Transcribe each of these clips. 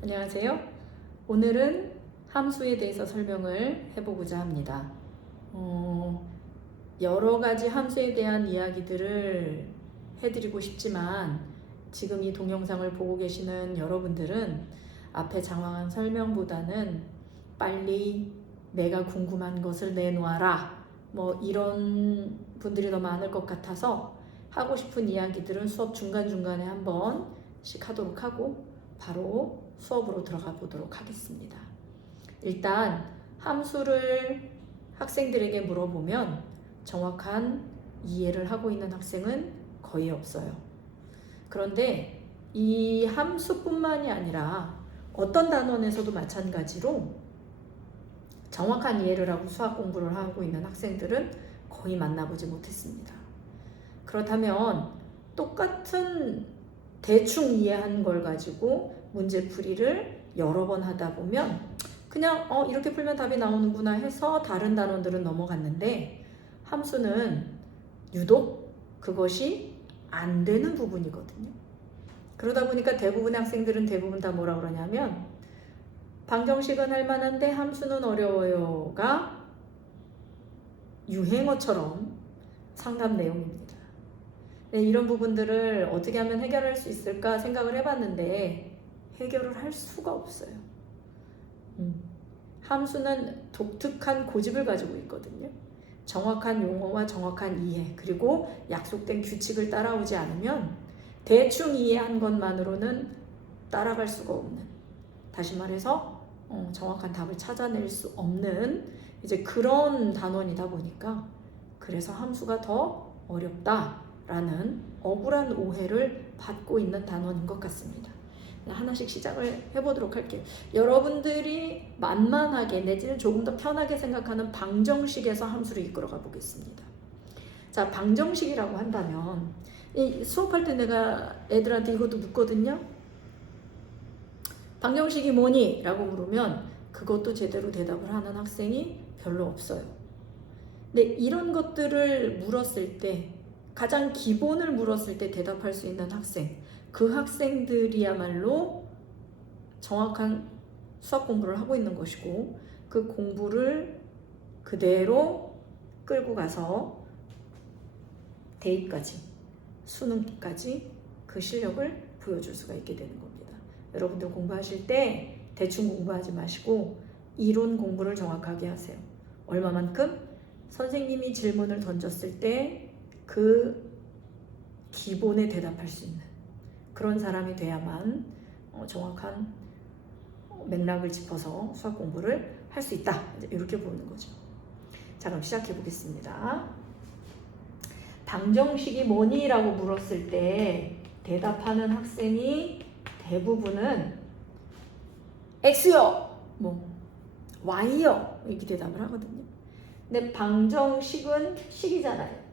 안녕하세요. 오늘은 함수에 대해서 설명을 해보고자 합니다. 여러 가지 함수에 대한 이야기들을 해드리고 싶지만 지금 이 동영상을 보고 계시는 여러분들은 앞에 장황한 설명보다는 빨리 내가 궁금한 것을 내놓아라 이런 분들이 더 많을 것 같아서 하고 싶은 이야기들은 수업 중간중간에 한 번씩 하도록 하고 바로 수업으로 들어가 보도록 하겠습니다. 일단 함수를 학생들에게 물어보면 정확한 이해를 하고 있는 학생은 거의 없어요. 그런데 이 함수뿐만이 아니라 어떤 단원에서도 마찬가지로 정확한 이해를 하고 수학 공부를 하고 있는 학생들은 거의 만나보지 못했습니다. 그렇다면 똑같은 대충 이해한 걸 가지고 문제풀이를 여러 번 하다 보면 그냥 이렇게 풀면 답이 나오는구나 해서 다른 단원들은 넘어갔는데 함수는 유독 그것이 안 되는 부분이거든요. 그러다 보니까 대부분의 학생들은 대부분 다 뭐라 그러냐면 방정식은 할 만한데 함수는 어려워요가 유행어처럼 상담 내용입니다. 네, 이런 부분들을 어떻게 하면 해결할 수 있을까 생각을 해봤는데 해결을 할 수가 없어요. 함수는 독특한 고집을 가지고 있거든요. 정확한 용어와 정확한 이해 그리고 약속된 규칙을 따라오지 않으면 대충 이해한 것만으로는 따라갈 수가 없는, 다시 말해서 정확한 답을 찾아낼 수 없는 이제 그런 단원이다 보니까 그래서 함수가 더 어렵다라는 억울한 오해를 받고 있는 단원인 것 같습니다. 하나씩 시작을 해보도록 할게요. 여러분들이 만만하게 내지는 조금 더 편하게 생각하는 방정식에서 함수를 이끌어가 보겠습니다. 자, 방정식이라고 한다면 수업할 때 내가 애들한테 이것도 묻거든요. 방정식이 뭐니? 라고 물으면 그것도 제대로 대답을 하는 학생이 별로 없어요. 근데 이런 것들을 물었을 때 가장 기본을 물었을 때 대답할 수 있는 학생, 그 학생들이야말로 정확한 수학 공부를 하고 있는 것이고 그 공부를 그대로 끌고 가서 대입까지, 수능까지 그 실력을 보여줄 수가 있게 되는 겁니다. 여러분들 공부하실 때 대충 공부하지 마시고 이론 공부를 정확하게 하세요. 얼마만큼? 선생님이 질문을 던졌을 때 그 기본에 대답할 수 있는 그런 사람이 돼야만 정확한 맥락을 짚어서 수학 공부를 할 수 있다. 이렇게 보는 거죠. 자, 그럼 시작해 보겠습니다. 방정식이 뭐니? 라고 물었을 때 대답하는 학생이 대부분은 X요! Y요! 이렇게 대답을 하거든요. 근데 방정식은 식이잖아요.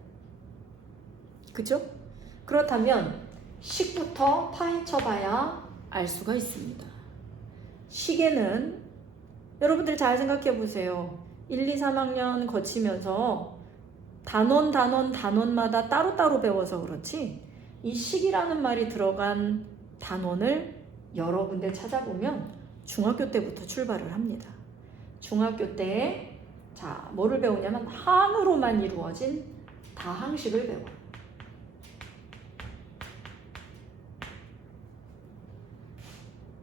그죠? 그렇다면 식부터 파헤쳐봐야 알 수가 있습니다. 식에는 여러분들 잘 생각해 보세요. 1, 2, 3학년 거치면서 단원마다 따로따로 배워서 그렇지 이 식이라는 말이 들어간 단원을 여러 군데 찾아보면 중학교 때부터 출발을 합니다. 중학교 때 자, 뭐를 배우냐면 항으로만 이루어진 다항식을 배워요.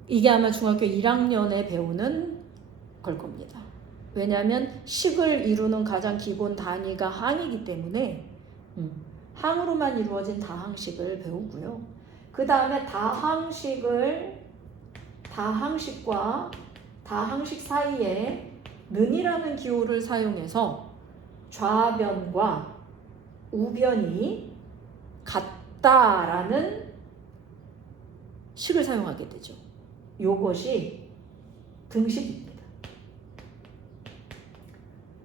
이게 아마 중학교 1학년에 배우는 걸 겁니다. 왜냐하면 식을 이루는 가장 기본 단위가 항이기 때문에 항으로만 이루어진 다항식을 배우고요. 그 다음에 다항식과 다항식 사이에 는이라는 기호를 사용해서 좌변과 우변이 같다라는 식을 사용하게 되죠. 요것이 등식입니다.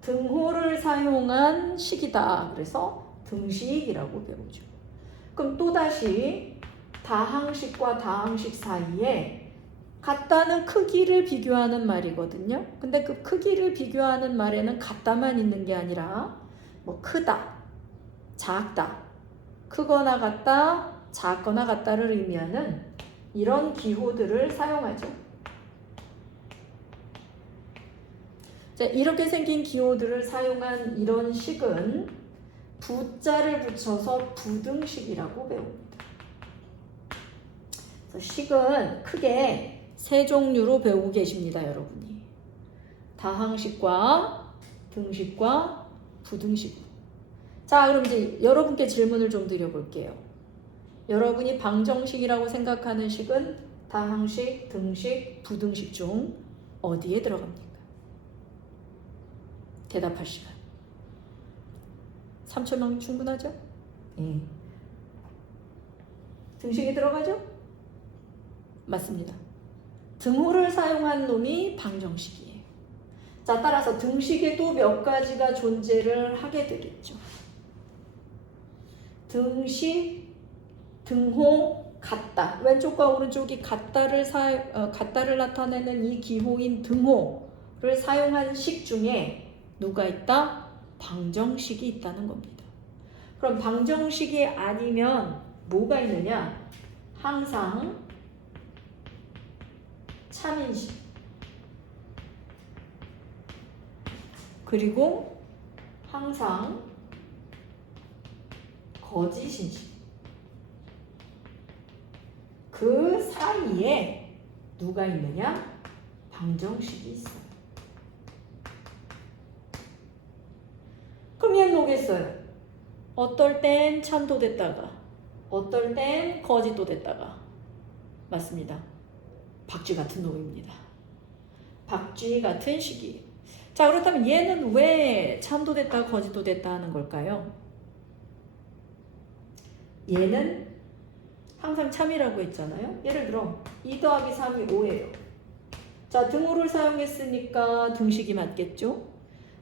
등호를 사용한 식이다. 그래서 등식이라고 배우죠. 그럼 또다시 다항식과 다항식 사이에 같다는 크기를 비교하는 말이거든요. 근데 그 크기를 비교하는 말에는 같다만 있는 게 아니라 크다, 작다, 크거나 같다, 작거나 같다를 의미하는 이런 기호들을 사용하죠. 자, 이렇게 생긴 기호들을 사용한 이런 식은 부자를 붙여서 부등식이라고 배웁니다. 그래서 식은 크게 세 종류로 배우고 계십니다, 여러분이. 다항식과 등식과 부등식. 자, 그럼 이제 여러분께 질문을 좀 드려볼게요. 여러분이 방정식이라고 생각하는 식은 다항식, 등식, 부등식 중 어디에 들어갑니까? 대답할 시간. 3초면 충분하죠? 예. 등식이 들어가죠? 맞습니다. 등호를 사용한 놈이 방정식이에요. 자, 따라서 등식에도 몇 가지가 존재를 하게 되겠죠. 등식, 등호, 같다. 왼쪽과 오른쪽이 같다를 나타내는 이 기호인 등호를 사용한 식 중에 누가 있다? 방정식이 있다는 겁니다. 그럼 방정식이 아니면 뭐가 있느냐? 항상 참인식 그리고 항상 거짓인식. 그 사이에 누가 있느냐? 방정식이 있어요. 그럼 얘는 뭐겠어요? 어떨 땐 참도 됐다가 어떨 땐 거짓도 됐다가. 맞습니다. 박쥐 같은 놈입니다. 박쥐 같은 식이에요. 자, 그렇다면 얘는 왜 참도 됐다 거짓도 됐다 하는 걸까요? 얘는 항상 참이라고 했잖아요. 예를 들어 2 더하기 3이 5예요. 자, 등호를 사용했으니까 등식이 맞겠죠?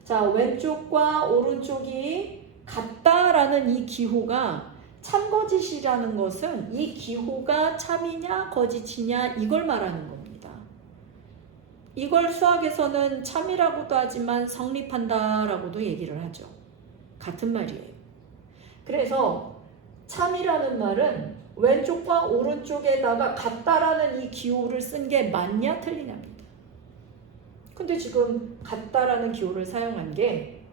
자, 왼쪽과 오른쪽이 같다라는 이 기호가 참거짓이라는 것은 이 기호가 참이냐 거짓이냐 이걸 말하는 겁니다. 이걸 수학에서는 참이라고도 하지만 성립한다라고도 얘기를 하죠. 같은 말이에요. 그래서 참이라는 말은 왼쪽과 오른쪽에다가 같다라는 이 기호를 쓴 게 맞냐 틀리냐입니다. 근데 지금 같다라는 기호를 사용한 게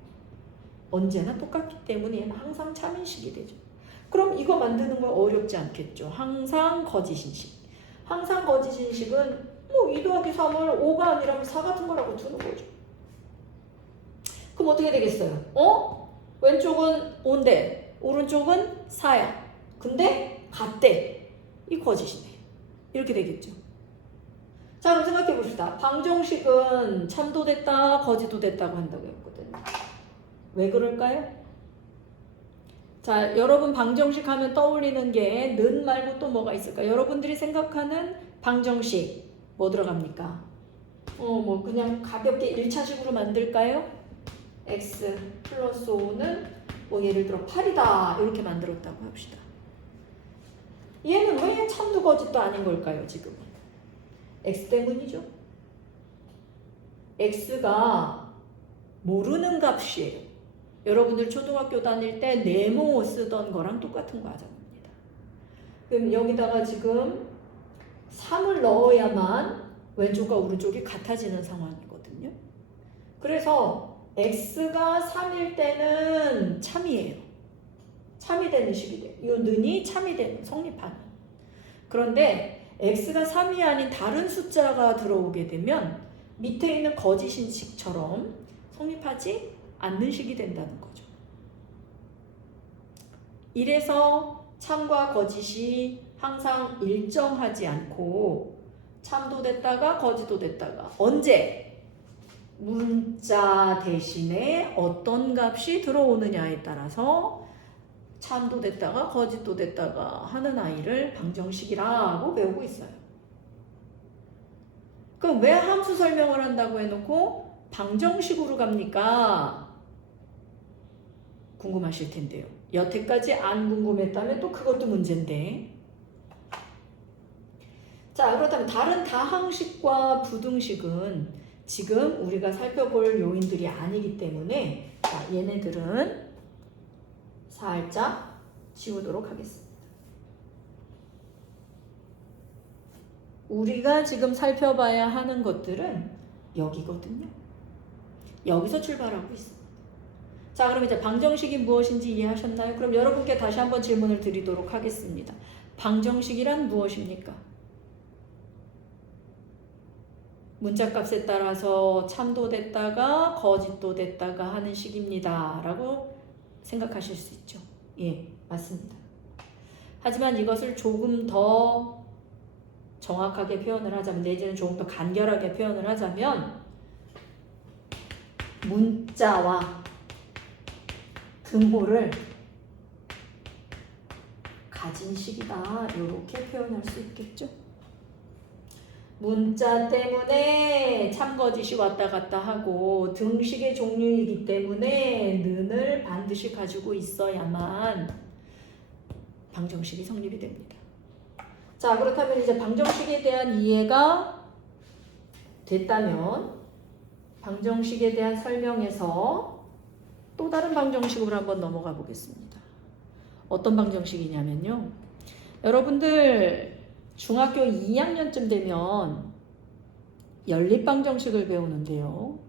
언제나 똑같기 때문에 얘는 항상 참인식이 되죠. 그럼 이거 만드는 건 어렵지 않겠죠. 항상 거짓인식. 항상 거짓인식은 뭐 2 더하기 3을 5가 아니라면 4 같은 거라고 두는 거죠. 그럼 어떻게 되겠어요? 왼쪽은 5인데 오른쪽은 4야. 근데 같대. 이 거짓이네. 이렇게 되겠죠. 자, 그럼 생각해 봅시다. 방정식은 참도 됐다 거짓도 됐다고 한다고 했거든요. 왜 그럴까요? 자, 여러분 방정식 하면 떠올리는 게 는 말고 또 뭐가 있을까? 여러분들이 생각하는 방정식 뭐 들어갑니까? 뭐 그냥 가볍게 1차식으로 만들까요? x 플러스 5는 뭐 예를 들어 8이다 이렇게 만들었다고 합시다. 얘는 왜 참도 거짓도 아닌 걸까요, 지금은? x 때문이죠. x가 모르는 값이에요. 여러분들 초등학교 다닐 때 네모 쓰던 거랑 똑같은 과정입니다. 그럼 여기다가 지금 3을 넣어야만 왼쪽과 오른쪽이 같아지는 상황이거든요. 그래서 x가 3일 때는 참이에요. 참이 되는 식이 돼요. 이 는이 참이 되는, 성립하는. 그런데 x가 3이 아닌 다른 숫자가 들어오게 되면 밑에 있는 거짓인식처럼 성립하지 않는 식이 된다는 거죠. 이래서 참과 거짓이 항상 일정하지 않고 참도 됐다가 거짓도 됐다가 언제? 문자 대신에 어떤 값이 들어오느냐에 따라서 참도 됐다가 거짓도 됐다가 하는 아이를 방정식이라고 배우고 있어요. 그럼 왜 함수 설명을 한다고 해놓고 방정식으로 갑니까? 궁금하실 텐데요. 여태까지 안 궁금했다면 또 그것도 문제인데. 자, 그렇다면 다른 다항식과 부등식은 지금 우리가 살펴볼 요인들이 아니기 때문에 자, 얘네들은 살짝 지우도록 하겠습니다. 우리가 지금 살펴봐야 하는 것들은 여기거든요. 여기서 출발하고 있습니다. 자, 그럼 이제 방정식이 무엇인지 이해하셨나요? 그럼 여러분께 다시 한번 질문을 드리도록 하겠습니다. 방정식이란 무엇입니까? 문자값에 따라서 참도 됐다가 거짓도 됐다가 하는 식입니다 라고 생각하실 수 있죠. 예, 맞습니다. 하지만 이것을 조금 더 정확하게 표현을 하자면, 내지는 조금 더 간결하게 표현을 하자면, 문자와 등호를 가진 식이다, 이렇게 표현할 수 있겠죠. 문자 때문에 참거짓이 왔다 갔다 하고 등식의 종류이기 때문에 는을 반드시 가지고 있어야만 방정식이 성립이 됩니다. 자, 그렇다면 이제 방정식에 대한 이해가 됐다면 방정식에 대한 설명에서 또 다른 방정식으로 한번 넘어가 보겠습니다. 어떤 방정식이냐면요, 여러분들 중학교 2학년쯤 되면 연립방정식을 배우는데요.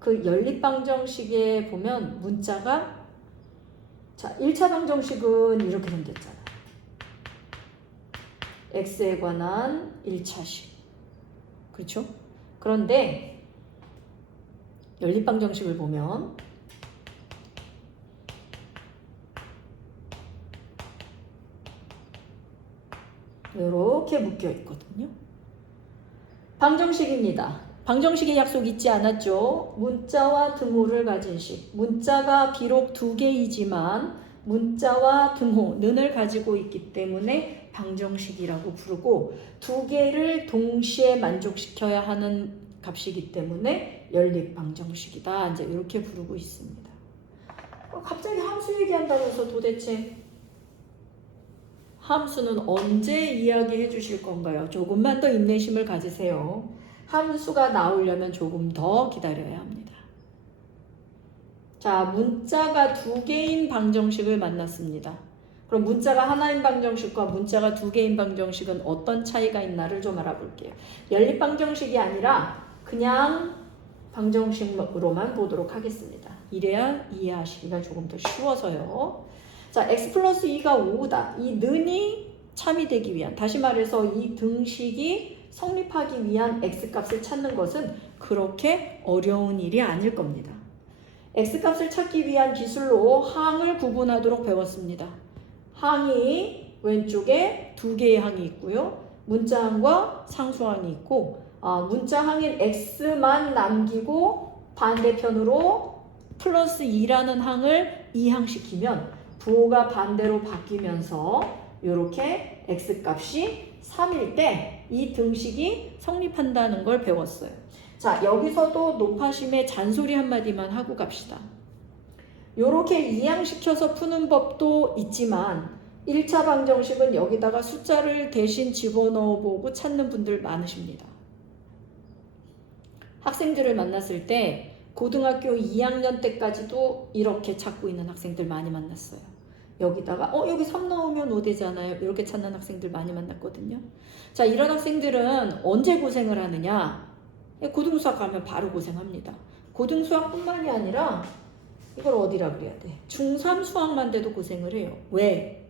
그 연립방정식에 보면 문자가, 자, 1차 방정식은 이렇게 생겼잖아요. x에 관한 1차식. 그렇죠? 그런데 연립방정식을 보면 이렇게 묶여 있거든요. 방정식입니다. 방정식의 약속 잊지 않았죠? 문자와 등호를 가진 식. 문자가 비록 두 개이지만 문자와 등호, 는을 가지고 있기 때문에 방정식이라고 부르고, 두 개를 동시에 만족시켜야 하는 값이기 때문에 연립방정식이다, 이제 이렇게 부르고 있습니다. 갑자기 함수 얘기한다면서 도대체 함수는 언제 이야기해 주실 건가요? 조금만 더 인내심을 가지세요. 함수가 나오려면 조금 더 기다려야 합니다. 자, 문자가 두 개인 방정식을 만났습니다. 그럼 문자가 하나인 방정식과 문자가 두 개인 방정식은 어떤 차이가 있나를 좀 알아볼게요. 연립방정식이 아니라 그냥 방정식으로만 보도록 하겠습니다. 이래야 이해하시기가 조금 더 쉬워서요. 자, x 플러스 2가 5다. 이 는이 참이 되기 위한, 다시 말해서 이 등식이 성립하기 위한 x값을 찾는 것은 그렇게 어려운 일이 아닐 겁니다. x값을 찾기 위한 기술로 항을 구분하도록 배웠습니다. 항이 왼쪽에 두 개의 항이 있고요. 문자항과 상수항이 있고, 문자항인 x만 남기고 반대편으로 플러스 2라는 항을 이항시키면 부호가 반대로 바뀌면서 이렇게 x값이 3일 때 이 등식이 성립한다는 걸 배웠어요. 자, 여기서도 높아심의 잔소리 한마디만 하고 갑시다. 이렇게 이항시켜서 푸는 법도 있지만 1차 방정식은 여기다가 숫자를 대신 집어넣어보고 찾는 분들 많으십니다. 학생들을 만났을 때 고등학교 2학년 때까지도 이렇게 찾고 있는 학생들 많이 만났어요. 여기다가 여기 3 넣으면 5 되잖아요. 이렇게 찾는 학생들 많이 만났거든요. 자, 이런 학생들은 언제 고생을 하느냐? 고등수학 가면 바로 고생합니다. 고등수학뿐만이 아니라 이걸 어디라 그래야 돼? 중3 수학만 돼도 고생을 해요. 왜?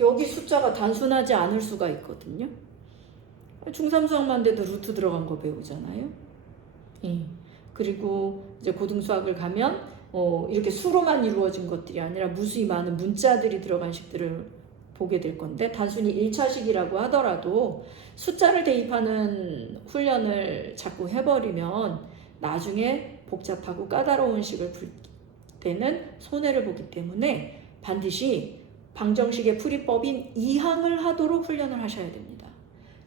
여기 숫자가 단순하지 않을 수가 있거든요. 중3 수학만 돼도 루트 들어간 거 배우잖아요. 그리고 이제 고등수학을 가면 이렇게 수로만 이루어진 것들이 아니라 무수히 많은 문자들이 들어간 식들을 보게 될 건데, 단순히 1차식이라고 하더라도 숫자를 대입하는 훈련을 자꾸 해버리면 나중에 복잡하고 까다로운 식을 풀 때는 손해를 보기 때문에 반드시 방정식의 풀이법인 이항을 하도록 훈련을 하셔야 됩니다.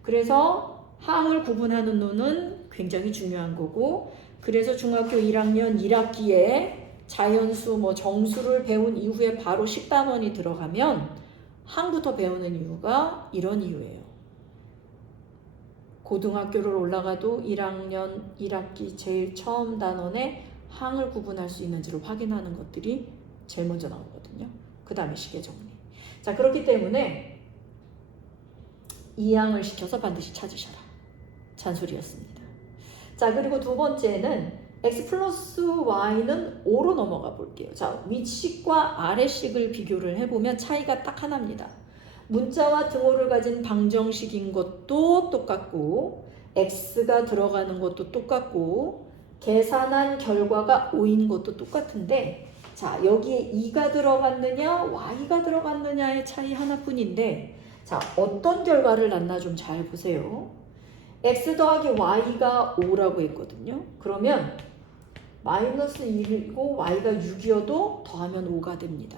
그래서 항을 구분하는 노는 굉장히 중요한 거고, 그래서 중학교 1학년 1학기에 자연수, 정수를 배운 이후에 바로 식단원이 들어가면 항부터 배우는 이유가 이런 이유예요. 고등학교를 올라가도 1학년 1학기 제일 처음 단원에 항을 구분할 수 있는지를 확인하는 것들이 제일 먼저 나오거든요. 그 다음에 식의 정리. 자, 그렇기 때문에 이항을 시켜서 반드시 찾으셔라. 잔소리였습니다. 자, 그리고 두 번째는 x 플러스 y는 5로 넘어가 볼게요. 자, 윗식과 아래식을 비교를 해보면 차이가 딱 하나입니다. 문자와 등호를 가진 방정식인 것도 똑같고 x가 들어가는 것도 똑같고 계산한 결과가 5인 것도 똑같은데 자, 여기에 2가 들어갔느냐 y가 들어갔느냐의 차이 하나뿐인데 자, 어떤 결과를 낳나 좀 잘 보세요. x 더하기 y가 5라고 했거든요. 그러면 마이너스 1이고 y가 6이어도 더하면 5가 됩니다.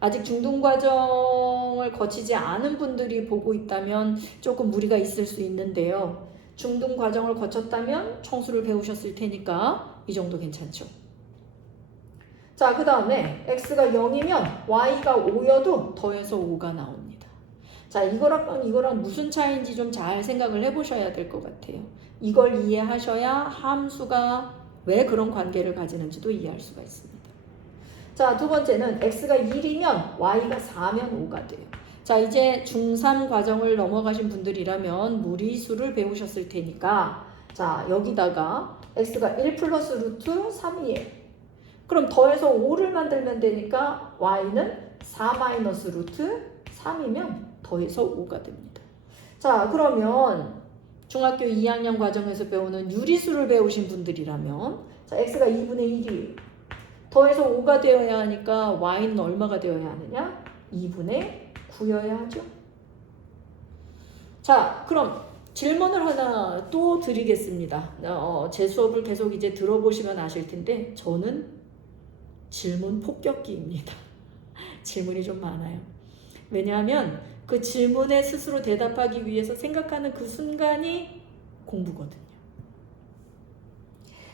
아직 중등과정을 거치지 않은 분들이 보고 있다면 조금 무리가 있을 수 있는데요. 중등과정을 거쳤다면 청수를 배우셨을 테니까 이 정도 괜찮죠. 자, 그 다음에 x가 0이면 y가 5여도 더해서 5가 나옵니다. 자, 이거랑 무슨 차이인지 좀 잘 생각을 해보셔야 될 것 같아요. 이걸 이해하셔야 함수가 왜 그런 관계를 가지는지도 이해할 수가 있습니다. 자, 두 번째는 x가 1이면 y가 4면 5가 돼요. 자, 이제 중3 과정을 넘어가신 분들이라면 무리수를 배우셨을 테니까 자, 여기다가 x가 1 플러스 루트 3이에요. 그럼 더해서 5를 만들면 되니까 y는 4 마이너스 루트 3이면 더해서 5가 됩니다. 자, 그러면 중학교 2학년 과정에서 배우는 유리수를 배우신 분들이라면 자, x가 2분의 1이에요. 더해서 5가 되어야 하니까 y는 얼마가 되어야 하느냐? 2분의 9여야 하죠. 자, 그럼 질문을 하나 또 드리겠습니다. 제 수업을 계속 이제 들어보시면 아실 텐데 저는 질문 폭격기입니다. 질문이 좀 많아요. 왜냐하면 그 질문에 스스로 대답하기 위해서 생각하는 그 순간이 공부거든요.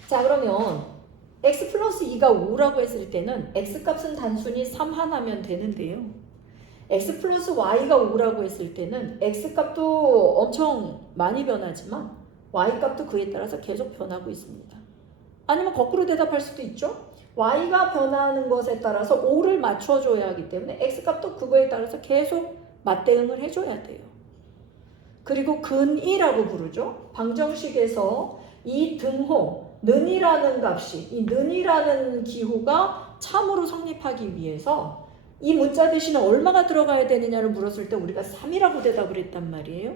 자, 그러면 x 플러스 2가 5라고 했을 때는 x값은 단순히 3 하나면 되는데요. x 플러스 y가 5라고 했을 때는 x값도 엄청 많이 변하지만 y값도 그에 따라서 계속 변하고 있습니다. 아니면 거꾸로 대답할 수도 있죠. y가 변하는 것에 따라서 5를 맞춰줘야 하기 때문에 x값도 그거에 따라서 계속 맞대응을 해줘야 돼요. 그리고 근이라고 부르죠. 방정식에서 이 등호 는이라는 값이 이 는이라는 기호가 참으로 성립하기 위해서 이 문자 대신에 얼마가 들어가야 되느냐를 물었을 때 우리가 3이라고 대답을 했단 말이에요.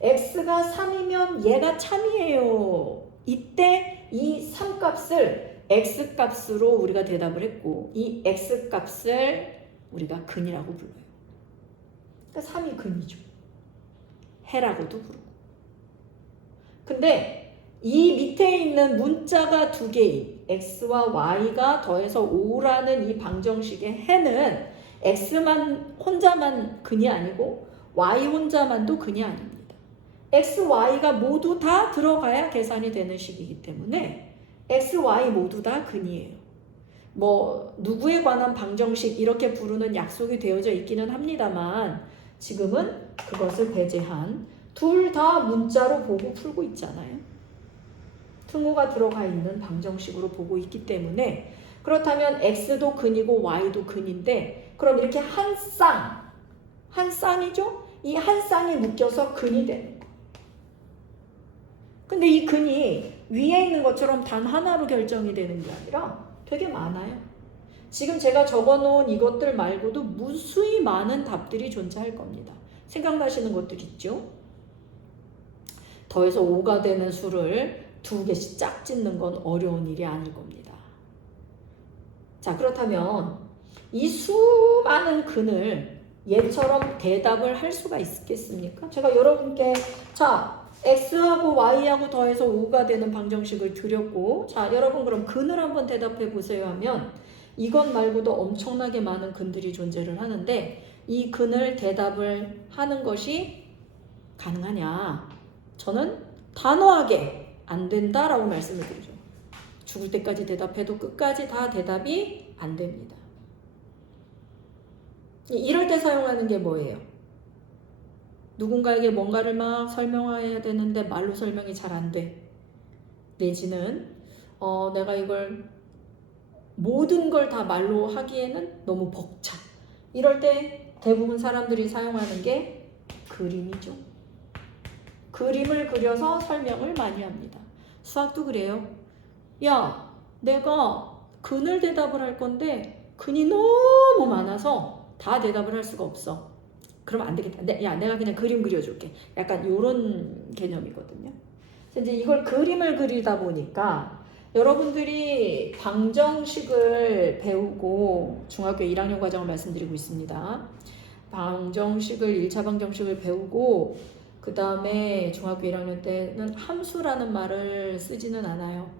x가 3이면 얘가 참이에요. 이때 이 3값을 x값으로 우리가 대답을 했고 이 x값을 우리가 근이라고 불러요. 그러니까 3이 근이죠. 해라고도 부르고. 근데 이 밑에 있는 문자가 두 개인 x와 y가 더해서 5라는 이 방정식의 해는 x만 혼자만 근이 아니고 y 혼자만도 근이 아닙니다. x, y가 모두 다 들어가야 계산이 되는 식이기 때문에 x, y 모두 다 근이에요. 뭐 누구에 관한 방정식 이렇게 부르는 약속이 되어져 있기는 합니다만 지금은 그것을 배제한 둘 다 문자로 보고 풀고 있잖아요. 등호가 들어가 있는 방정식으로 보고 있기 때문에 그렇다면 x도 근이고 y도 근인데 그럼 이렇게 한 쌍이죠? 이 한 쌍이 묶여서 근이 되는 거예요. 근데 이 근이 위에 있는 것처럼 단 하나로 결정이 되는 게 아니라 되게 많아요. 지금 제가 적어놓은 이것들 말고도 무수히 많은 답들이 존재할 겁니다. 생각나시는 것들 있죠? 더해서 5가 되는 수를 2개씩 짝 짓는 건 어려운 일이 아닐 겁니다. 자, 그렇다면 이 수많은 근을 얘처럼 대답을 할 수가 있겠습니까? 제가 여러분께 자, x하고 y하고 더해서 5가 되는 방정식을 드렸고 자, 여러분 그럼 근을 한번 대답해 보세요 하면 이것 말고도 엄청나게 많은 근들이 존재를 하는데 이 근을 대답을 하는 것이 가능하냐? 저는 단호하게 안 된다라고 말씀을 드리죠. 죽을 때까지 대답해도 끝까지 다 대답이 안 됩니다. 이럴 때 사용하는 게 뭐예요? 누군가에게 뭔가를 막 설명해야 되는데 말로 설명이 잘 안 돼. 내지는 내가 이걸 모든 걸 다 말로 하기에는 너무 벅차. 이럴 때 대부분 사람들이 사용하는 게 그림이죠. 그림을 그려서 설명을 많이 합니다. 수학도 그래요. 야, 내가 근을 대답을 할 건데 근이 너무 많아서 다 대답을 할 수가 없어. 그러면 안 되겠다. 야, 내가 그냥 그림 그려줄게. 약간 요런 개념이거든요. 이제 이걸 그림을 그리다 보니까 여러분들이 방정식을 배우고 중학교 1학년 과정을 말씀드리고 있습니다. 방정식을 1차 방정식을 배우고 그 다음에 중학교 1학년 때는 함수라는 말을 쓰지는 않아요.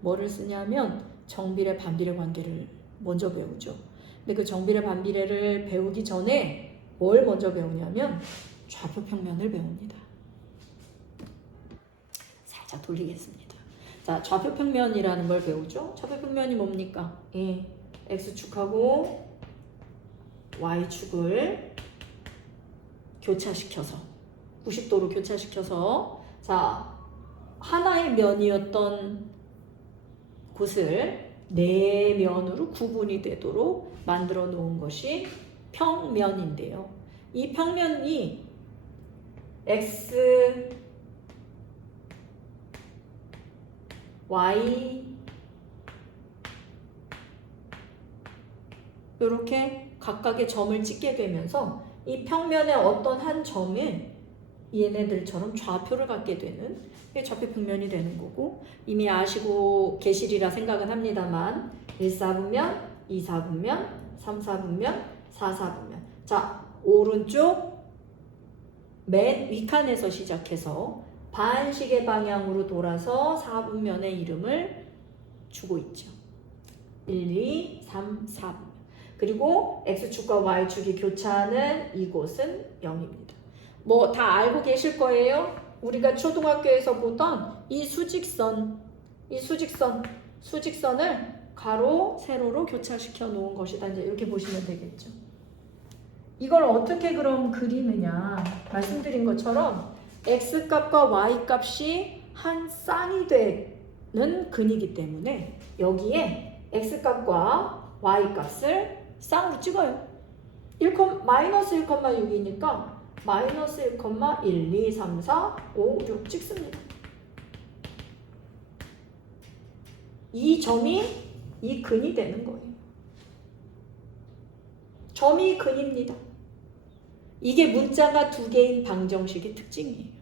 뭐를 쓰냐면 정비례 반비례 관계를 먼저 배우죠. 근데 그 정비례 반비례를 배우기 전에 뭘 먼저 배우냐면 좌표평면을 배웁니다. 살짝 돌리겠습니다. 자, 좌표평면이라는 걸 배우죠. 좌표평면이 뭡니까? X축하고 Y축을 교차시켜서 90도로 교차시켜서 자, 하나의 면이었던 곳을 네 면으로 구분이 되도록 만들어 놓은 것이 평면인데요. 이 평면이 X, Y 이렇게 각각의 점을 찍게 되면서 이 평면의 어떤 한 점에 얘네들처럼 좌표를 갖게 되는 게 좌표평면이 되는 거고, 이미 아시고 계시리라 생각은 합니다만 1사분면, 2사분면, 3사분면, 4사분면. 자, 오른쪽 맨 위칸에서 시작해서 반시계 방향으로 돌아서 4분면의 이름을 주고 있죠. 1, 2, 3, 4분면. 그리고 X축과 Y축이 교차하는 이곳은 0입니다. 뭐 다 알고 계실 거예요. 우리가 초등학교에서 보던 이 수직선을 가로, 세로로 교차시켜 놓은 것이다. 이제 이렇게 보시면 되겠죠. 이걸 어떻게 그럼 그리느냐 말씀드린 것처럼 X값과 Y값이 한 쌍이 되는 근이기 때문에 여기에 X값과 Y값을 쌍으로 찍어요. 마이너스 1,6이니까 마이너스 1,1, 2, 3, 4, 5, 6 찍습니다. 이 점이 이 근이 되는 거예요. 점이 근입니다. 이게 문자가 두 개인 방정식의 특징이에요.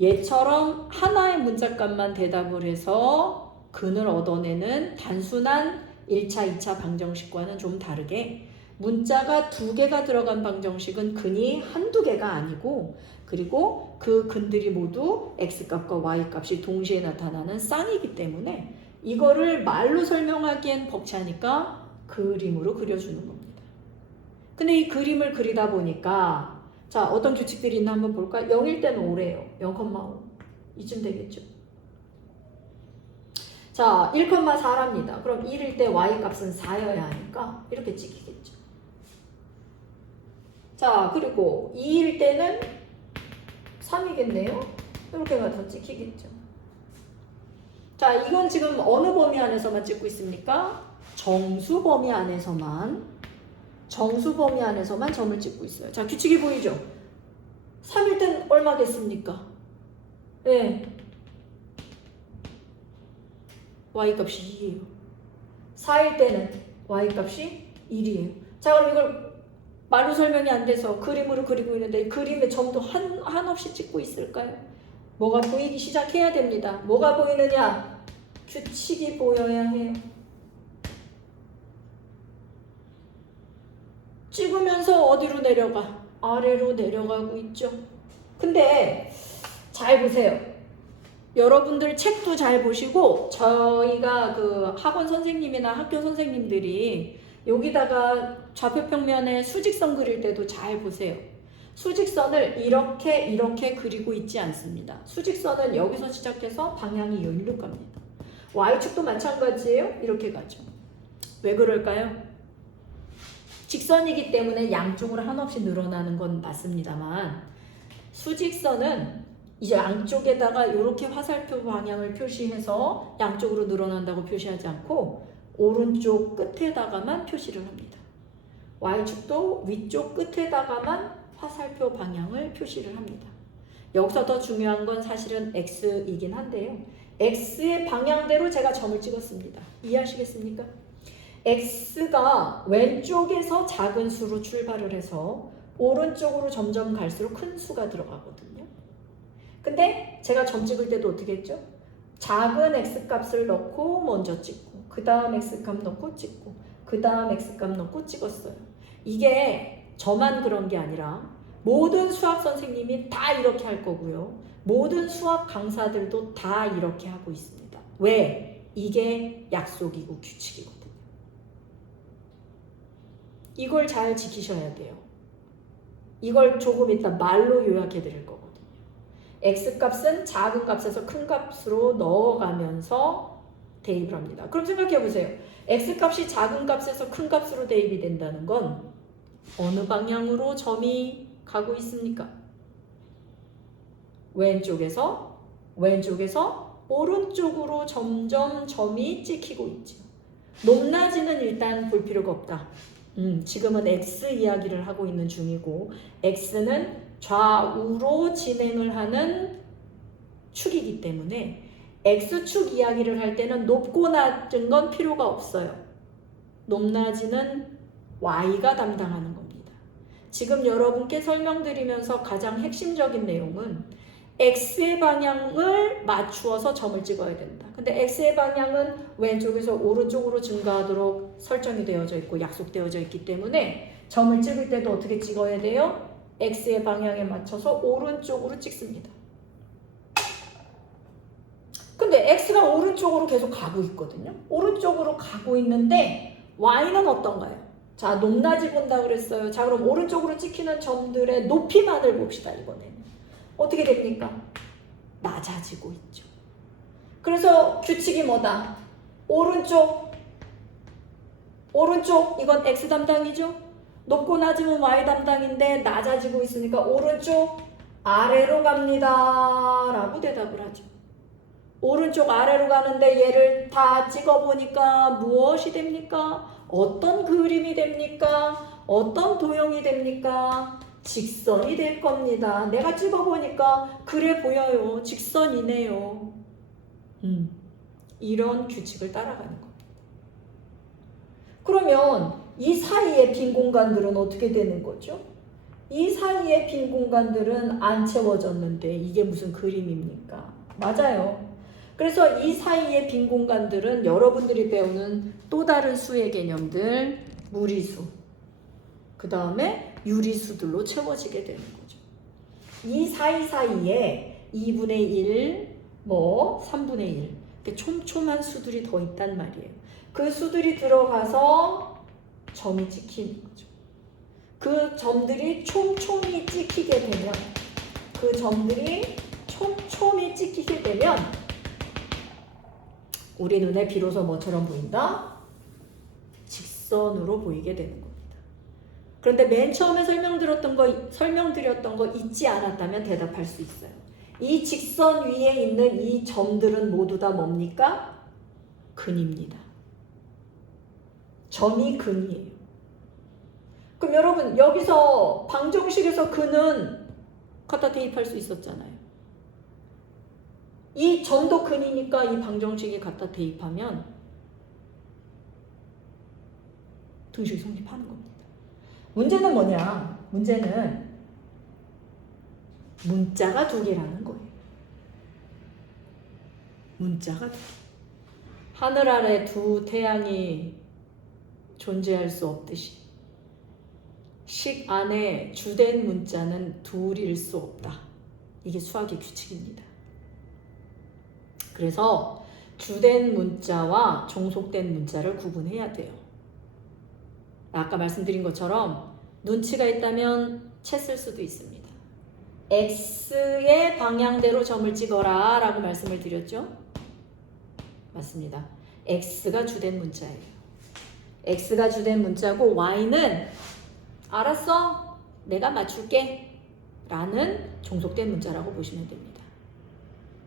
얘처럼 하나의 문자값만 대답을 해서 근을 얻어내는 단순한 1차, 2차 방정식과는 좀 다르게 문자가 두 개가 들어간 방정식은 근이 한두 개가 아니고, 그리고 그 근들이 모두 X값과 Y값이 동시에 나타나는 쌍이기 때문에 이거를 말로 설명하기엔 벅차니까 그림으로 그려주는 겁니다. 근데 이 그림을 그리다 보니까 자, 어떤 규칙들이 있나 한번 볼까요? 0일 때는 5래요. 0,5 이쯤 되겠죠. 자, 1,4랍니다. 그럼 1일 때 Y값은 4여야 하니까 이렇게 찍히겠죠. 자, 그리고 2일 때는 3이겠네요. 이렇게 더 찍히겠죠. 자, 이건 지금 어느 범위 안에서만 찍고 있습니까? 정수 범위 안에서만 점을 찍고 있어요. 자, 규칙이 보이죠? 3일 땐 얼마겠습니까? 네. Y값이 2예요. 4일 때는 Y값이 1이에요. 자, 그럼 이걸 말로 설명이 안 돼서 그림으로 그리고 있는데 이 그림에 점도 한없이 찍고 있을까요? 뭐가 보이기 시작해야 됩니다. 뭐가 보이느냐? 규칙이 보여야 해요. 찍으면서 어디로 내려가? 아래로 내려가고 있죠. 근데 잘 보세요. 여러분들 책도 잘 보시고 저희가 그 학원 선생님이나 학교 선생님들이 여기다가 좌표평면에 수직선 그릴 때도 잘 보세요. 수직선을 이렇게 그리고 있지 않습니다. 수직선은 여기서 시작해서 방향이 여기로 갑니다. Y축도 마찬가지예요. 이렇게 가죠. 왜 그럴까요? 직선이기 때문에 양쪽으로 한없이 늘어나는 건 맞습니다만 수직선은 이제 양쪽에다가 이렇게 화살표 방향을 표시해서 양쪽으로 늘어난다고 표시하지 않고 오른쪽 끝에다가만 표시를 합니다. Y축도 위쪽 끝에다가만 화살표 방향을 표시를 합니다. 여기서 더 중요한 건 사실은 X이긴 한데요. x의 방향대로 제가 점을 찍었습니다. 이해하시겠습니까? x가 왼쪽에서 작은 수로 출발을 해서 오른쪽으로 점점 갈수록 큰 수가 들어가거든요. 근데 제가 점 찍을 때도 어떻게 했죠? 작은 x값을 넣고 먼저 찍고 그 다음 x값 넣고 찍고 그 다음 x값 넣고 찍었어요. 이게 저만 그런 게 아니라 모든 수학 선생님이 다 이렇게 할 거고요. 모든 수학 강사들도 다 이렇게 하고 있습니다. 왜? 이게 약속이고 규칙이거든요. 이걸 잘 지키셔야 돼요. 이걸 조금 이따 말로 요약해 드릴 거거든요. x값은 작은 값에서 큰 값으로 넣어가면서 대입을 합니다. 그럼 생각해 보세요. x값이 작은 값에서 큰 값으로 대입이 된다는 건 어느 방향으로 점이 가고 있습니까? 왼쪽에서 오른쪽으로 점점 점이 찍히고 있죠. 높낮이는 일단 볼 필요가 없다. 지금은 x 이야기를 하고 있는 중이고 x는 좌우로 진행을 하는 축이기 때문에 x축 이야기를 할 때는 높고 낮은 건 필요가 없어요. 높낮이는 y가 담당하는 겁니다. 지금 여러분께 설명드리면서 가장 핵심적인 내용은 x의 방향을 맞추어서 점을 찍어야 된다. 근데 x의 방향은 왼쪽에서 오른쪽으로 증가하도록 설정이 되어져 있고 약속되어져 있기 때문에 점을 찍을 때도 어떻게 찍어야 돼요? x의 방향에 맞춰서 오른쪽으로 찍습니다. 근데 x가 오른쪽으로 계속 가고 있거든요. 오른쪽으로 가고 있는데 y는 어떤가요? 자, 높낮이 본다 그랬어요. 자, 그럼 오른쪽으로 찍히는 점들의 높이만을 봅시다. 이번에는 어떻게 됩니까? 낮아지고 있죠. 그래서 규칙이 뭐다? 오른쪽 이건 x 담당이죠. 높고 낮으면 y 담당인데 낮아지고 있으니까 오른쪽 아래로 갑니다 라고 대답을 하죠. 오른쪽 아래로 가는데 얘를 다 찍어보니까 무엇이 됩니까? 어떤 그림이 됩니까? 어떤 도형이 됩니까? 직선이 될 겁니다. 내가 찍어보니까 그래 보여요. 직선이네요. 이런 규칙을 따라가는 겁니다. 그러면 이 사이에 빈 공간들은 어떻게 되는 거죠? 이 사이에 빈 공간들은 안 채워졌는데 이게 무슨 그림입니까? 맞아요. 그래서 이 사이에 빈 공간들은 여러분들이 배우는 또 다른 수의 개념들, 무리수, 그 다음에 유리수들로 채워지게 되는 거죠. 이 사이사이에 2분의 1, 3분의 1 이렇게 촘촘한 수들이 더 있단 말이에요. 그 수들이 들어가서 점이 찍히는 거죠. 그 점들이 촘촘히 찍히게 되면 우리 눈에 비로소 뭐처럼 보인다? 직선으로 보이게 되는 겁니다. 그런데 맨 처음에 설명드렸던 거 잊지 않았다면 대답할 수 있어요. 이 직선 위에 있는 이 점들은 모두 다 뭡니까? 근입니다. 점이 근이에요. 그럼 여러분 여기서 방정식에서 근은 갖다 대입할 수 있었잖아요. 이 점도 근이니까 이 방정식에 갖다 대입하면 등식이 성립하는 겁니다. 문제는 뭐냐? 문제는 문자가 두 개라는 거예요. 문자가 두 개. 하늘 아래 두 태양이 존재할 수 없듯이 식 안에 주된 문자는 둘일 수 없다. 이게 수학의 규칙입니다. 그래서 주된 문자와 종속된 문자를 구분해야 돼요. 아까 말씀드린 것처럼 눈치가 있다면 채 쓸 수도 있습니다. x의 방향대로 점을 찍어라 라고 말씀을 드렸죠? 맞습니다. x가 주된 문자예요. x가 주된 문자고 y는 알았어, 내가 맞출게 라는 종속된 문자라고 보시면 됩니다.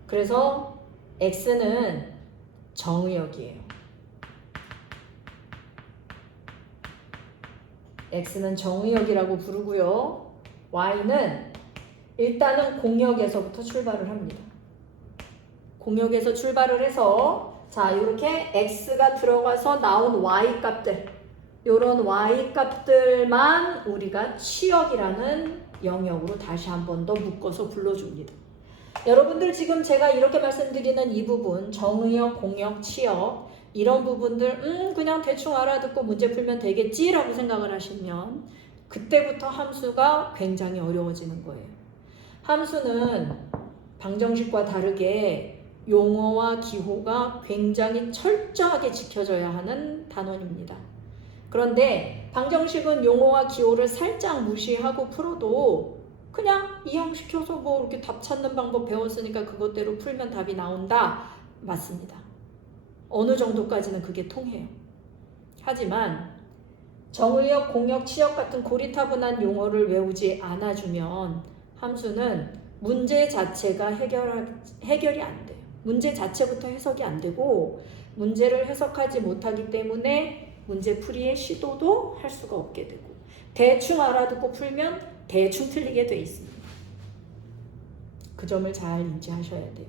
그래서 x는 정의역이에요. x는 정의역이라고 부르고요. y는 일단은 공역에서부터 출발을 합니다. 공역에서 출발을 해서 자 이렇게 x가 들어가서 나온 y 값들 요런 y 값들만 우리가 치역이라는 영역으로 다시 한 번 더 묶어서 불러줍니다. 여러분들 지금 제가 이렇게 말씀드리는 이 부분 정의역, 공역, 치역 이런 부분들 그냥 대충 알아듣고 문제 풀면 되겠지 라고 생각을 하시면 그때부터 함수가 굉장히 어려워지는 거예요. 함수는 방정식과 다르게 용어와 기호가 굉장히 철저하게 지켜져야 하는 단원입니다. 그런데 방정식은 용어와 기호를 살짝 무시하고 풀어도 그냥 이형시켜서 뭐 이렇게 답 찾는 방법 배웠으니까 그것대로 풀면 답이 나온다. 맞습니다. 어느 정도까지는 그게 통해요. 하지만 정의역, 공역, 치역 같은 고리타분한 용어를 외우지 않아주면 함수는 문제 자체가 해결이 안 돼요. 문제 자체부터 해석이 안 되고 문제를 해석하지 못하기 때문에 문제 풀이의 시도도 할 수가 없게 되고 대충 알아듣고 풀면 대충 틀리게 돼 있습니다. 그 점을 잘 인지하셔야 돼요.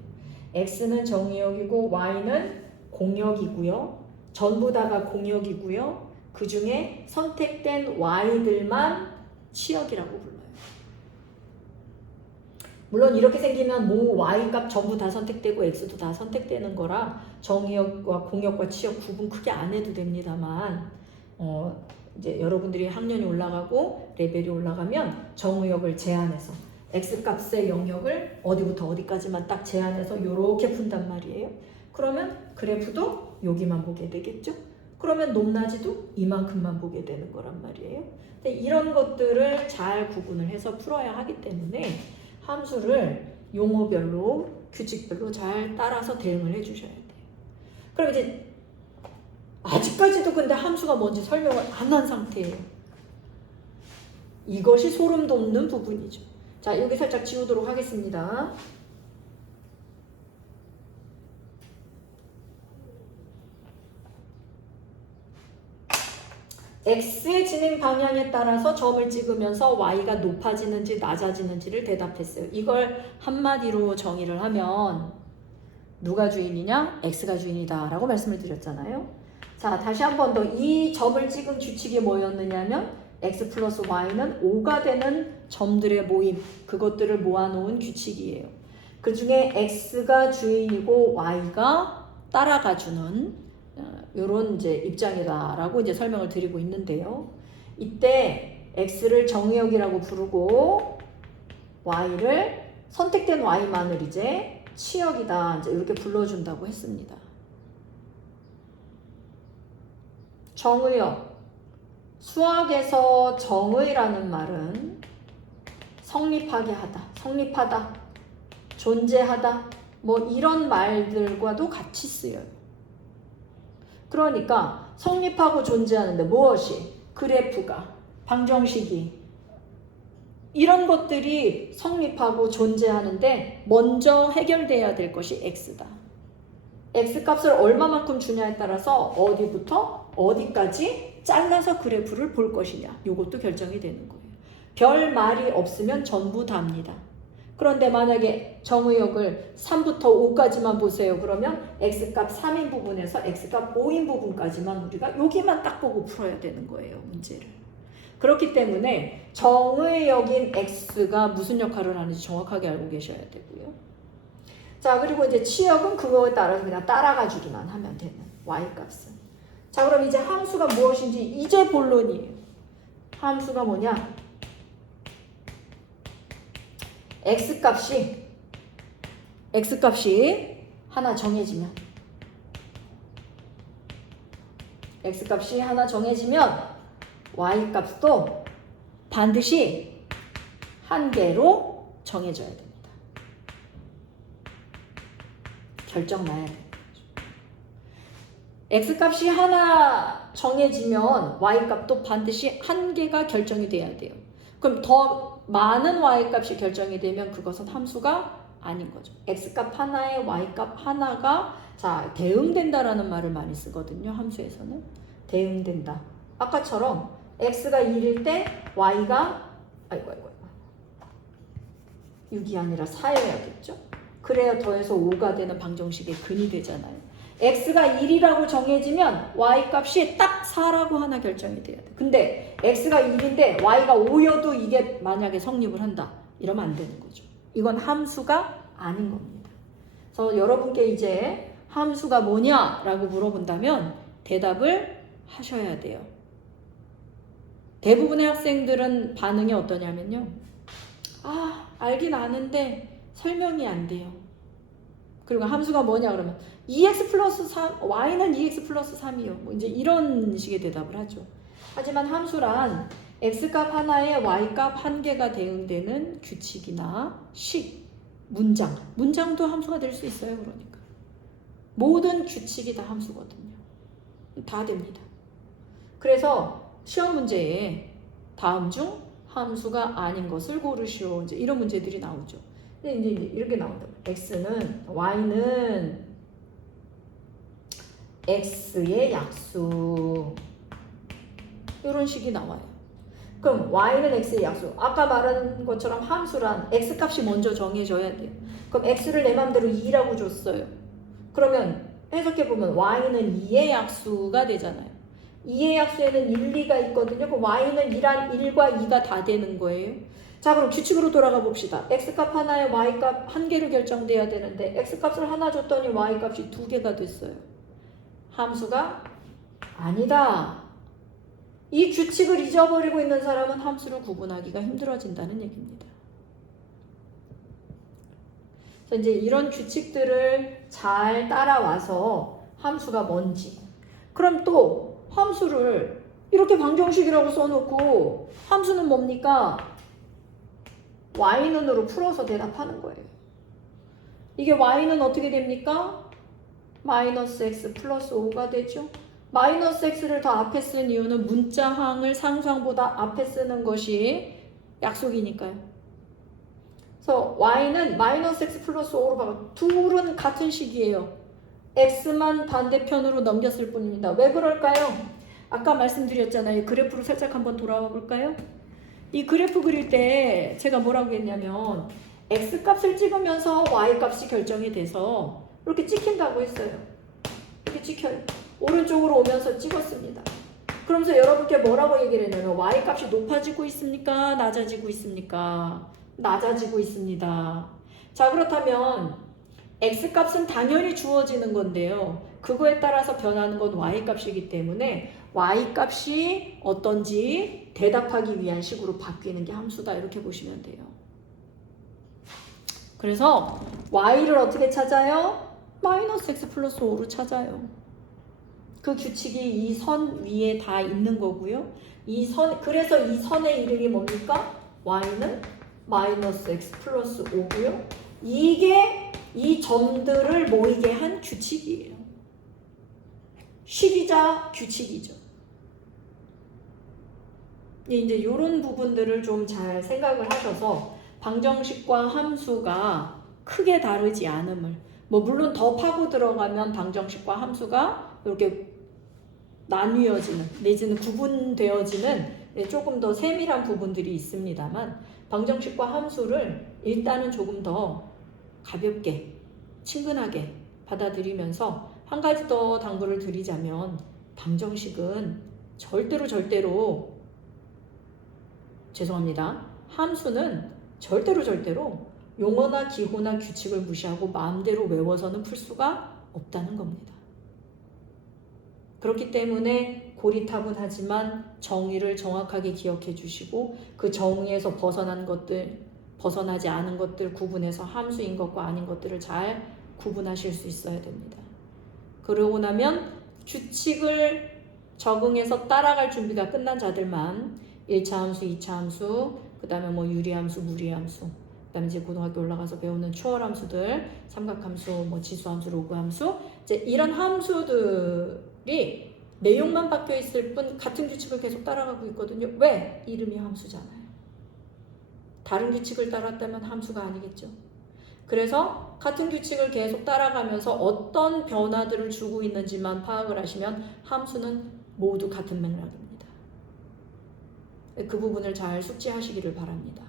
X는 정의역이고 Y는 공역이고요. 전부 다가 공역이고요. 그 중에 선택된 Y들만 치역이라고 불러요. 물론 이렇게 생기면 뭐 Y값 전부 다 선택되고 X도 다 선택되는 거라 정의역과 공역과 치역 구분 크게 안 해도 됩니다만 이제 여러분들이 학년이 올라가고 레벨이 올라가면 정의역을 제한해서 X값의 영역을 어디부터 어디까지만 딱 제한해서 이렇게 푼단 말이에요. 그러면 그래프도 여기만 보게 되겠죠. 그러면 높낮이도 이만큼만 보게 되는 거란 말이에요. 근데 이런 것들을 잘 구분을 해서 풀어야 하기 때문에 함수를 용어별로 규칙별로 잘 따라서 대응을 해주셔야 돼요. 그럼 이제 아직까지도 근데 함수가 뭔지 설명을 안 한 상태예요. 이것이 소름 돋는 부분이죠. 자, 여기 살짝 지우도록 하겠습니다. X의 진행 방향에 따라서 점을 찍으면서 Y가 높아지는지 낮아지는지를 대답했어요. 이걸 한마디로 정의를 하면 누가 주인이냐? X가 주인이다 라고 말씀을 드렸잖아요. 자, 다시 한 번 더 이 점을 찍은 규칙이 뭐였느냐면 X 플러스 Y는 5가 되는 점들의 모임, 그것들을 모아놓은 규칙이에요. 그 중에 X가 주인이고 Y가 따라가주는 이런 이제 입장이다라고 이제 설명을 드리고 있는데요. 이때 X를 정의역이라고 부르고 Y를 선택된 Y만을 이제 치역이다 이제 이렇게 불러준다고 했습니다. 정의역. 수학에서 정의라는 말은 성립하게 하다, 성립하다, 존재하다 뭐 이런 말들과도 같이 쓰여요. 그러니까 성립하고 존재하는데 무엇이? 그래프가, 방정식이 이런 것들이 성립하고 존재하는데 먼저 해결돼야 될 것이 X다. X값을 얼마만큼 주냐에 따라서 어디부터 어디까지 잘라서 그래프를 볼 것이냐 이것도 결정이 되는 거예요. 별 말이 없으면 전부 답니다. 그런데 만약에 정의역을 3부터 5까지만 보세요. 그러면 X값 3인 부분에서 X값 5인 부분까지만 우리가 여기만 딱 보고 풀어야 되는 거예요. 문제를. 그렇기 때문에 정의역인 X가 무슨 역할을 하는지 정확하게 알고 계셔야 되고요. 자, 그리고 이제 치역은 그거에 따라서 그냥 따라가 주기만 하면 되는 Y값은. 자, 그럼 이제 함수가 무엇인지 이제 본론이에요. 함수가 뭐냐? X값이 하나 정해지면 X값이 하나 정해지면 Y값도 반드시 한 개로 정해져야 됩니다. 결정 나야 돼요. X값이 하나 정해지면 Y값도 반드시 한 개가 결정이 돼야 돼요. 그럼 더 많은 Y값이 결정이 되면 그것은 함수가 아닌 거죠. X값 하나에 Y값 하나가 자 대응된다라는 말을 많이 쓰거든요. 함수에서는 대응된다. 아까처럼 X가 1일 때 Y가 6이 아니라 4여야겠죠. 그래야 더해서 5가 되는 방정식의 근이 되잖아요. x가 1이라고 정해지면 y 값이 딱 4라고 하나 결정이 돼야 돼. 근데 x가 1인데 y가 5여도 이게 만약에 성립을 한다. 이러면 안 되는 거죠. 이건 함수가 아닌 겁니다. 그래서 여러분께 이제 함수가 뭐냐라고 물어본다면 대답을 하셔야 돼요. 대부분의 학생들은 반응이 어떠냐면요. 알긴 아는데 설명이 안 돼요. 그리고 함수가 뭐냐 그러면 2x 플러스 3, y는 2x 플러스 3이요. 뭐 이제 이런 식의 대답을 하죠. 하지만 함수란 x값 하나에 y값 한 개가 대응되는 규칙이나 식, 문장도 함수가 될 수 있어요. 그러니까 모든 규칙이 다 함수거든요. 다 됩니다. 그래서 시험 문제에 다음 중 함수가 아닌 것을 고르시오. 이제 이런 문제들이 나오죠. 근데 이제 이렇게 나온다. y는 x의 약수. 이런 식이 나와요. 그럼 y는 x의 약수. 아까 말한 것처럼 함수란 x값이 먼저 정해져야 돼요. 그럼 x를 내 맘대로 2라고 줬어요. 그러면 해석해보면 y는 2의 약수가 되잖아요. 2의 약수에는 1, 2가 있거든요. 그럼 y는 1과 2가 다 되는 거예요. 자, 그럼 규칙으로 돌아가 봅시다. x값 하나에 y값 한 개로 결정돼야 되는데 x값을 하나 줬더니 y값이 2개가 됐어요. 함수가 아니다. 이 규칙을 잊어버리고 있는 사람은 함수를 구분하기가 힘들어진다는 얘기입니다. 그래서 이제 이런 규칙들을 잘 따라와서 함수가 뭔지, 그럼 또 함수를 이렇게 방정식이라고 써놓고 함수는 뭡니까? y는으로 풀어서 대답하는 거예요. 이게 y는 어떻게 됩니까? 마이너스 x 플러스 5가 되죠. 마이너스 x를 더 앞에 쓴 이유는 문자항을 상수항보다 앞에 쓰는 것이 약속이니까요. 그래서 y는 마이너스 x 플러스 5로 바꿔. 둘은 같은 식이에요. x만 반대편으로 넘겼을 뿐입니다. 왜 그럴까요? 아까 말씀드렸잖아요. 그래프로 살짝 한번 돌아와 볼까요? 이 그래프 그릴 때 제가 뭐라고 했냐면 x값을 찍으면서 y값이 결정이 돼서 이렇게 찍힌다고 했어요. 이렇게 찍혀요. 오른쪽으로 오면서 찍었습니다. 그러면서 여러분께 뭐라고 얘기를 했냐면 y값이 높아지고 있습니까? 낮아지고 있습니까? 낮아지고 있습니다. 자, 그렇다면 x값은 당연히 주어지는 건데요. 그거에 따라서 변하는 건 y값이기 때문에 y값이 어떤지 대답하기 위한 식으로 바뀌는 게 함수다. 이렇게 보시면 돼요. 그래서 y를 어떻게 찾아요? 마이너스 x 플러스 5로 찾아요. 그 규칙이 이 선 위에 다 있는 거고요. 그래서 이 선의 이름이 뭡니까? y는 마이너스 x 플러스 5고요. 이게 이 점들을 모이게 한 규칙이에요. 식이자 규칙이죠. 이제 이런 부분들을 좀 잘 생각을 하셔서 방정식과 함수가 크게 다르지 않음을, 물론 더 파고 들어가면 방정식과 함수가 이렇게 나뉘어지는 내지는 구분되어지는 조금 더 세밀한 부분들이 있습니다만 방정식과 함수를 일단은 조금 더 가볍게 친근하게 받아들이면서 한 가지 더 당부를 드리자면 방정식은 절대로 죄송합니다. 함수는 절대로 용어나 기호나 규칙을 무시하고 마음대로 외워서는 풀 수가 없다는 겁니다. 그렇기 때문에 고리타분하지만 정의를 정확하게 기억해 주시고 그 정의에서 벗어나지 않은 것들 구분해서 함수인 것과 아닌 것들을 잘 구분하실 수 있어야 됩니다. 그러고 나면 규칙을 적응해서 따라갈 준비가 끝난 자들만 1차 함수, 2차 함수, 그 다음에 유리함수, 무리함수, 그 다음에 이제 고등학교 올라가서 배우는 추월함수들, 삼각함수, 지수함수, 로그함수, 이제 이런 함수들이 내용만 바뀌어 있을 뿐 같은 규칙을 계속 따라가고 있거든요. 왜? 이름이 함수잖아요. 다른 규칙을 따랐다면 함수가 아니겠죠. 그래서 같은 규칙을 계속 따라가면서 어떤 변화들을 주고 있는지만 파악을 하시면 함수는 모두 같은 맥락입니다. 그 부분을 잘 숙지하시기를 바랍니다.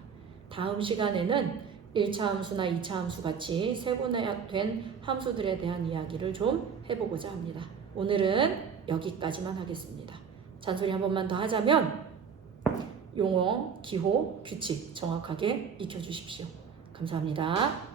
다음 시간에는 1차 함수나 2차 함수 같이 세분화된 함수들에 대한 이야기를 좀 해보고자 합니다. 오늘은 여기까지만 하겠습니다. 잔소리 한 번만 더 하자면 용어, 기호, 규칙 정확하게 익혀주십시오. 감사합니다.